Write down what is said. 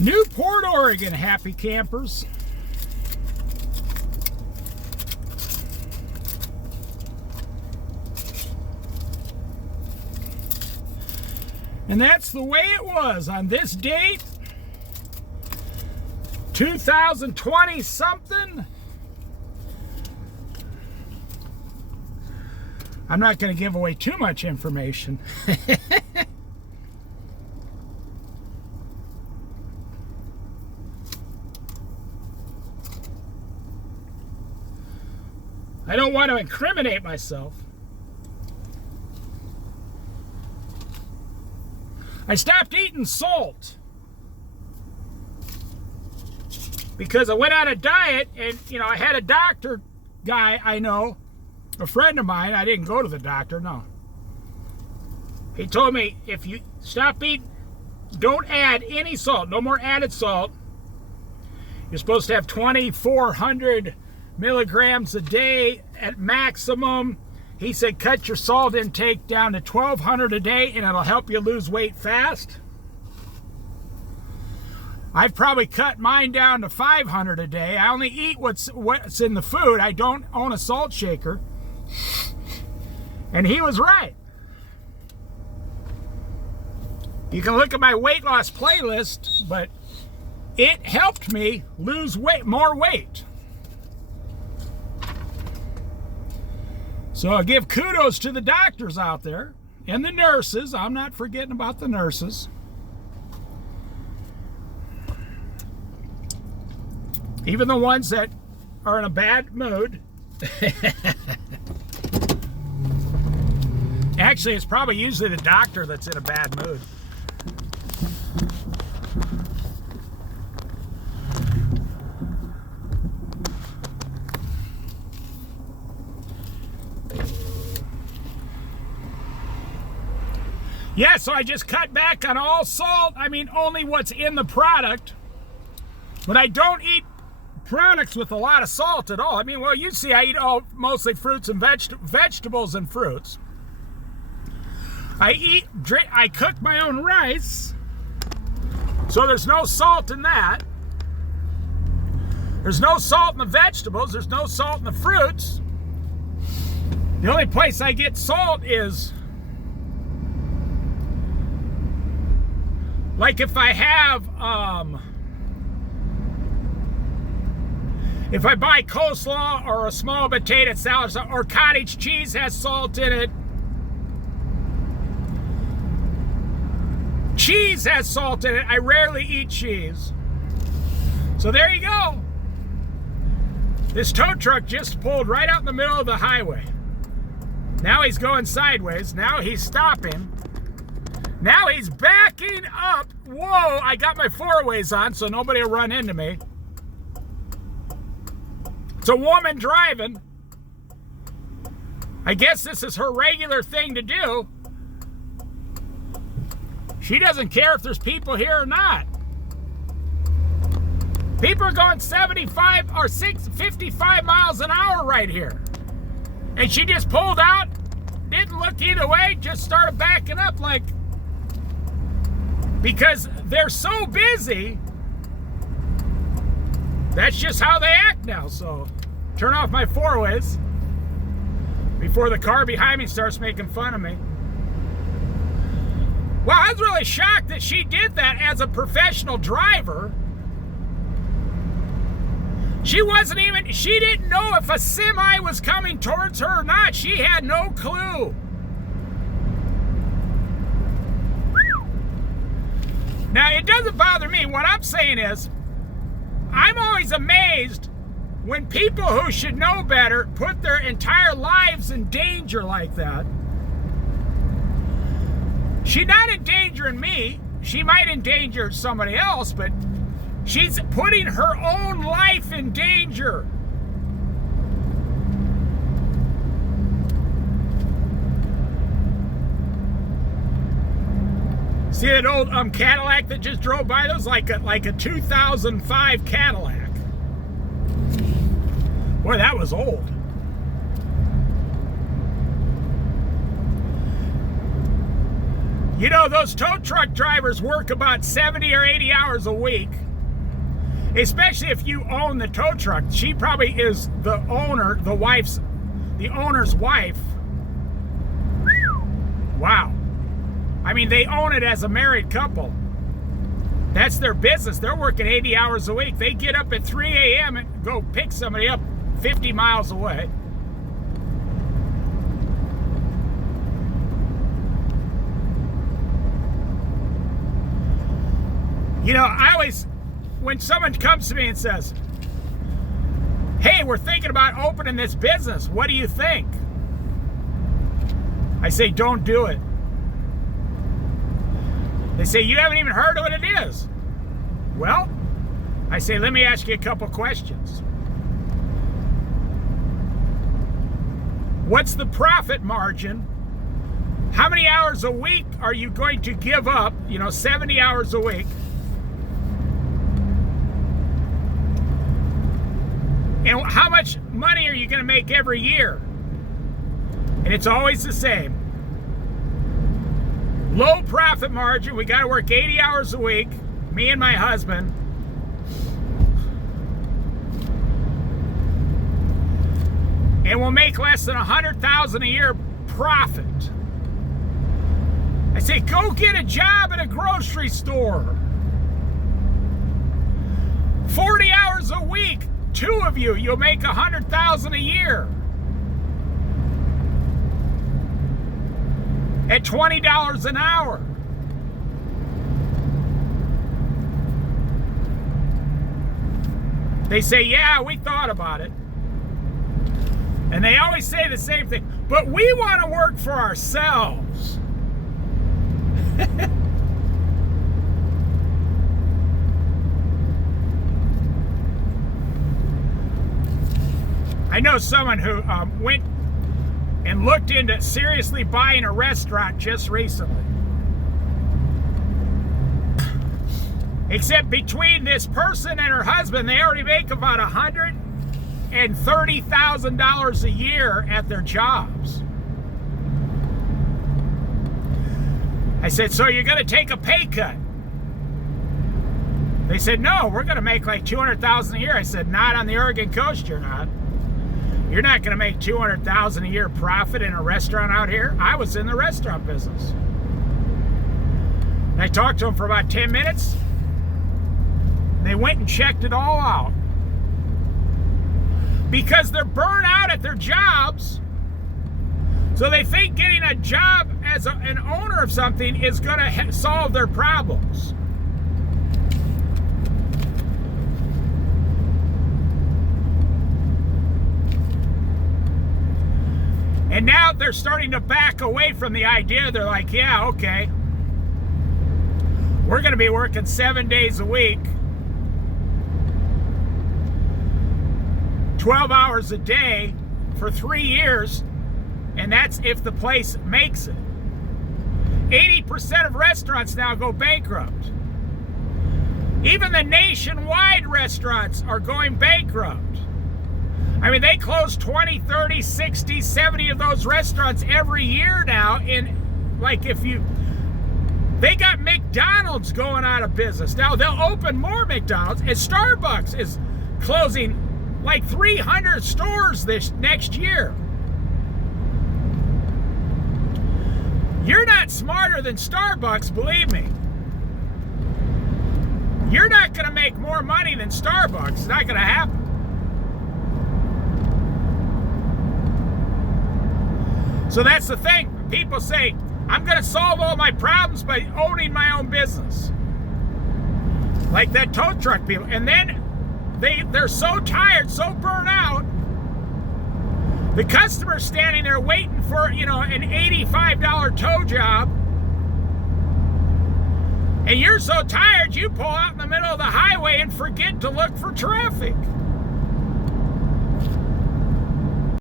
Newport, Oregon, happy campers. And that's the way it was on this date, 2020 something. I'm not going to give away too much information. I don't want to incriminate myself. I stopped eating salt because I went on a diet, and I had a doctor guy I know, a friend of mine. I didn't go to the doctor, no. He told me, if you stop eating, don't add any salt, no more added salt. You're supposed to have 2,400 milligrams a day at maximum. He said cut your salt intake down to 1,200 a day and it'll help you lose weight fast. I've probably cut mine down to 500 a day. I only eat what's in the food. I don't own a salt shaker. And he was right. You can look at my weight loss playlist, but it helped me lose more weight. So I give kudos to the doctors out there and the nurses. I'm not forgetting about the nurses. Even the ones that are in a bad mood. Actually, it's probably usually the doctor that's in a bad mood. Yeah, so I just cut back on all salt. I mean, only what's in the product. But I don't eat products with a lot of salt at all. I mean, well, you see, I eat mostly fruits and vegetables and fruits. I cook my own rice, so there's no salt in that. There's no salt in the vegetables. There's no salt in the fruits. The only place I get salt is like if I have, if I buy coleslaw or a small potato salad or cottage cheese has salt in it. Cheese has salt in it. I rarely eat cheese. So there you go. This tow truck just pulled right out in the middle of the highway. Now he's going sideways. Now he's stopping. Now he's backing up. Whoa, I got my four-ways on so nobody will run into me. It's a woman driving. I guess this is her regular thing to do. She doesn't care if there's people here or not. People are going 75 or 55 miles an hour right here. And she just pulled out, didn't look either way, just started backing up like, because they're so busy. That's just how they act now. So turn off my four-ways before the car behind me starts making fun of me. Well, I was really shocked that she did that as a professional driver. She didn't know if a semi was coming towards her or not. She had no clue. Now, it doesn't bother me. What I'm saying is, I'm always amazed when people who should know better put their entire lives in danger like that. She's not endangering me. She might endanger somebody else, but she's putting her own life in danger. See that old Cadillac that just drove by? That was like a 2005 Cadillac. Boy, that was old. You know, those tow truck drivers work about 70 or 80 hours a week, especially if you own the tow truck. She probably is the owner, the owner's wife. Wow. I mean, they own it as a married couple. That's their business. They're working 80 hours a week. They get up at 3 a.m. and go pick somebody up 50 miles away. You know, I always, when someone comes to me and says, hey, we're thinking about opening this business, what do you think? I say, don't do it. They say, you haven't even heard of what it is. Well, I say, let me ask you a couple questions. What's the profit margin? How many hours a week are you going to give up? 70 hours a week. And how much money are you going to make every year? And it's always the same. Low profit margin. We got to work 80 hours a week, me and my husband. And we'll make less than $100,000 a year profit. I say, go get a job at a grocery store. 40 hours a week. Two of you, you'll make $100,000 a year. At $20 an hour. They say, yeah, we thought about it. And they always say the same thing, but we want to work for ourselves. I know someone who went and looked into seriously buying a restaurant just recently. Except between this person and her husband, they already make about $130,000 a year at their jobs. I said, so you're going to take a pay cut? They said, no, we're going to make like $200,000 a year. I said, not on the Oregon coast, you're not. You're not going to make $200,000 a year profit in a restaurant out here. I was in the restaurant business. And I talked to them for about 10 minutes. They went and checked it all out. Because they're burnt out at their jobs. So they think getting a job as an owner of something is going to solve their problems. And now they're starting to back away from the idea. They're like, yeah, okay. We're going to be working 7 days a week, 12 hours a day for 3 years, and that's if the place makes it. 80% of restaurants now go bankrupt. Even the nationwide restaurants are going bankrupt. I mean, they close 20, 30, 60, 70 of those restaurants every year now. They got McDonald's going out of business. Now, they'll open more McDonald's, and Starbucks is closing like 300 stores this next year. You're not smarter than Starbucks, believe me. You're not going to make more money than Starbucks. It's not going to happen. So that's the thing. People say, I'm going to solve all my problems by owning my own business. Like that tow truck people. And then they're so tired, so burnt out. The customer's standing there waiting for, an $85 tow job. And you're so tired, you pull out in the middle of the highway and forget to look for traffic.